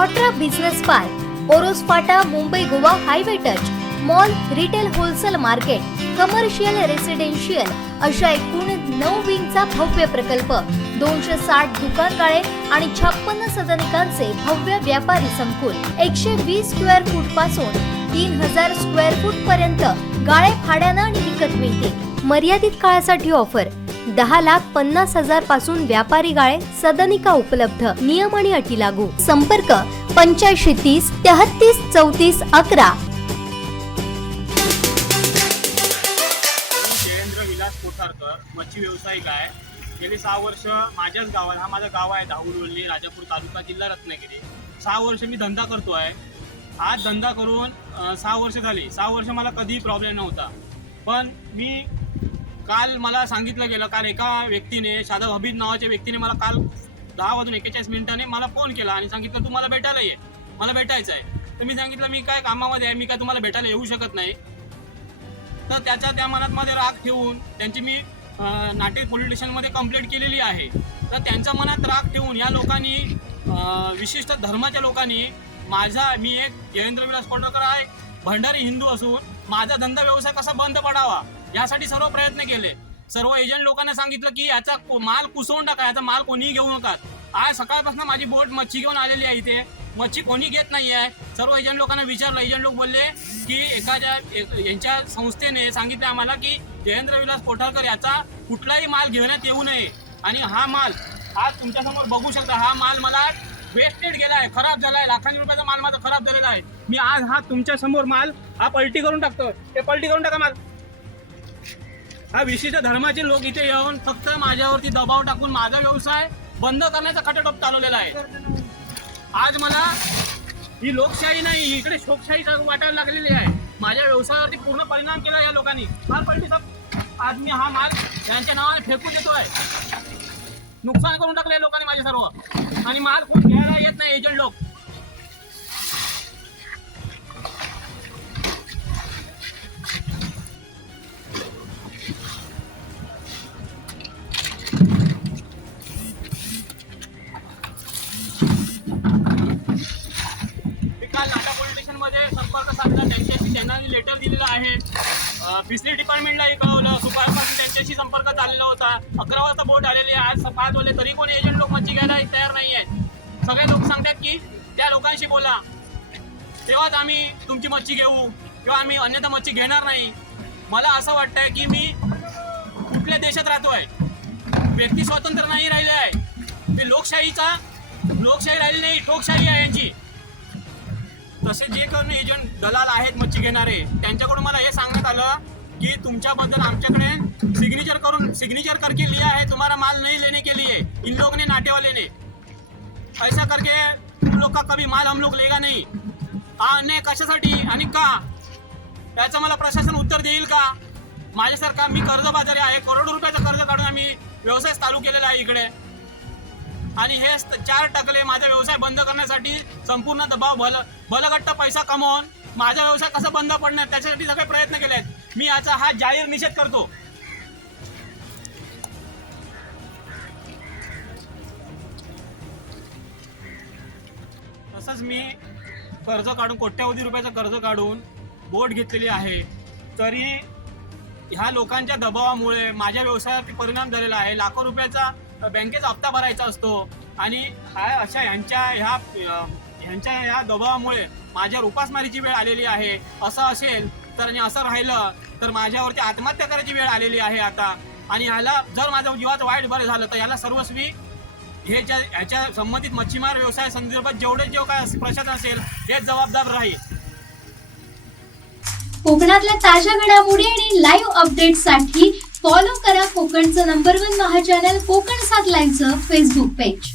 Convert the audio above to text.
ऑट्रा business park, Oros फाटा, Mumbai Goa highway touch, mall, retail wholesale market, commercial residential अशा एकूण 9 विंगचा भव्य प्रकल्प, 260 दुकानगाळे आणि 56 सदनिकांचे भव्य व्यापारी संकुल, 120 स्क्वेअर फूट पासून 3000 स्क्वेअर फूट पर्यंत गाळे भाड्यानं आणि विकत मिळतील। मर्यादित काळासाठी ऑफर, 10,50,000 पासून व्यापारी गाळे, सदनिका उपलब्ध, नियम आणि अटी लागू। संपर्क 8530 33 34 11। मच्छी व्यावसायिक आहे। गेली 6 वर्ष माझ्याच गावात, हा माझं गाव आहे धाऊरवल्ली, राजापूर तालुका, जिल्हा रत्नागिरी। 6 वर्ष मी धंदा करतोय। आज धंदा करून 6 वर्ष झाली। 6 वर्ष मला कधीही प्रॉब्लेम नव्हता, पण मी काल मला सांगितलं गेलं, काल एका व्यक्तीने, शादाब हबीब नावाच्या व्यक्तीने मला काल 10:41 मला फोन केला आणि सांगितलं तू मला भेटायला ये, मला भेटायचं आहे। तर मी सांगितलं मी काय कामामध्ये आहे, मी काय तुम्हाला भेटायला येऊ शकत नाही। तर त्या मनात मध्ये राग ठेवून त्यांची मी नाटे पोलीस स्टेशनमध्ये कंप्लेंट केलेली आहे। तर त्यांच्या मनात राग ठेवून या लोकांनी, विशिष्ट धर्माच्या लोकांनी, मी एक जयेंद्र विलास कोंडकर आहे, भंडारी हिंदू असून माझा धंदा व्यवसाय कसा बंद पडावा यासाठी सर्व प्रयत्न केले। सर्व एजंट लोकांना सांगितलं की याचा माल कुसवून टाका, याचा माल कोणीही घेऊ नका। आज सकाळपासून माझी बोट मच्छी घेऊन आलेली आहे, इथे मच्छी कोणी घेत नाही आहे। सर्व एजंट लोकांना विचारलं, एजंट लोक बोलले की यांच्या संस्थेने सांगितलं आम्हाला की जयेंद्र विलास कोठारकर याचा कुठलाही माल घेण्यात येऊ नये। आणि हा माल आज तुमच्यासमोर बघू शकता, हा माल मला वेस्टेड गेला आहे, खराब झाला आहे, लाखांनी रुपयाचा माल माझा खराब झालेला आहे। मी आज हा तुमच्या समोर माल हा पलटी करून टाकतो, ते पलटी करून टाका माल। हा विशिष्ट धर्माचे लोक इथे येऊन फक्त माझ्यावरती दबाव टाकून माझा व्यवसाय बंद करण्याचा खटाटोप चालवलेला आहे। आज मला ही लोकशाही नाही, इकडे शोकशाही वाटायला लागलेली आहे। माझ्या व्यवसायावरती पूर्ण परिणाम केला या लोकांनी। माल पलटी आज मी हा माल यांच्या नावाने फेकून देतोय। नुकसान करून टाकलंय लोकांनी माझे सर्व, आणि माल कोण घ्यायला येत नाही एजंट लोक। संपर्क साधला, त्यांना लेटर दिलेलं आहे। फिशरी डिपार्टमेंटला कळवलं, सुपारपासून त्यांच्याशी संपर्क चाललेला होता। 11 वाजता बोट आलेली आहे, आज 5 वाजले तरी कोणी एजंट लोक मच्छी घ्यायला तयार नाही आहेत। सगळे लोक सांगतात की त्या लोकांशी बोला, तेव्हाच आम्ही तुमची मच्छी घेऊ किंवा आम्ही अन्यथा मच्छी घेणार नाही। मला असं वाटतंय की मी कुठल्या देशात राहतोय, व्यक्ती स्वातंत्र्य नाही राहिले आहे, ते लोकशाही राहिली नाही, ठोकशाही आहे यांची। तसे जे कोणी एजंट दलाल आहेत मच्छी घेणारे, त्यांच्याकडून मला हे सांगण्यात आलं कि तुमच्याबद्दल आमच्याकडे सिग्नेचर करके लिया है, तुम्हारा माल नहीं लेने के लिए इन लोगों ने, नाटे वाले ने ऐसा करके तुम लोग का कभी माल हम लोग लेगा नहीं। अन्याय कशासाठी आणि का, त्याचं मला प्रशासन उत्तर देईल का? माझ्यासारखा मी कर्जबाजारी आहे, करोडो रुपयाचं कर्ज काढून आम्ही व्यवसाय चालू केलेला आहे इकडे, आणि हे 4 टकले माझा व्यवसाय बंद करण्यासाठी संपूर्ण दबाव भलगट्टा पैसा कमवून माझा व्यवसाय कसा बंद पडणार त्याच्यासाठी सगळे प्रयत्न केले आहेत। मी याचा हा जाहीर निषेध करतो। तसंच मी कर्ज काढून, कोट्यावधी रुपयाचं कर्ज काढून बोट घेतलेली आहे, तरी ह्या लोकांच्या दबावामुळे माझ्या व्यवसायावरती परिणाम झालेला आहे। लाखो रुपयाचा बँकेचा हप्ता भरायचा असतो, आणि अशा ह्यांच्या ह्या दबावामुळे माझ्यावर उपासमारीची वेळ आलेली आहे। असं असेल तर, आणि असं राहिलं तर माझ्यावरती आत्महत्या करायची वेळ आलेली आहे आता। आणि ह्याला जर माझ्या जीवाचं वाईट बरं झालं तर याला सर्वस्वी ह्याच्या संबंधित मच्छीमार व्यवसाय संदर्भात जेवढे काय प्रशासन असेल हेच जबाबदार राहील। कोकणातल्या ताज्या घडामोडी आणि लाईव्ह अपडेट्ससाठी फॉलो करा कोकणचं नंबर 1 महा चॅनल कोकण 7 लाईव्हचं फेसबुक पेज।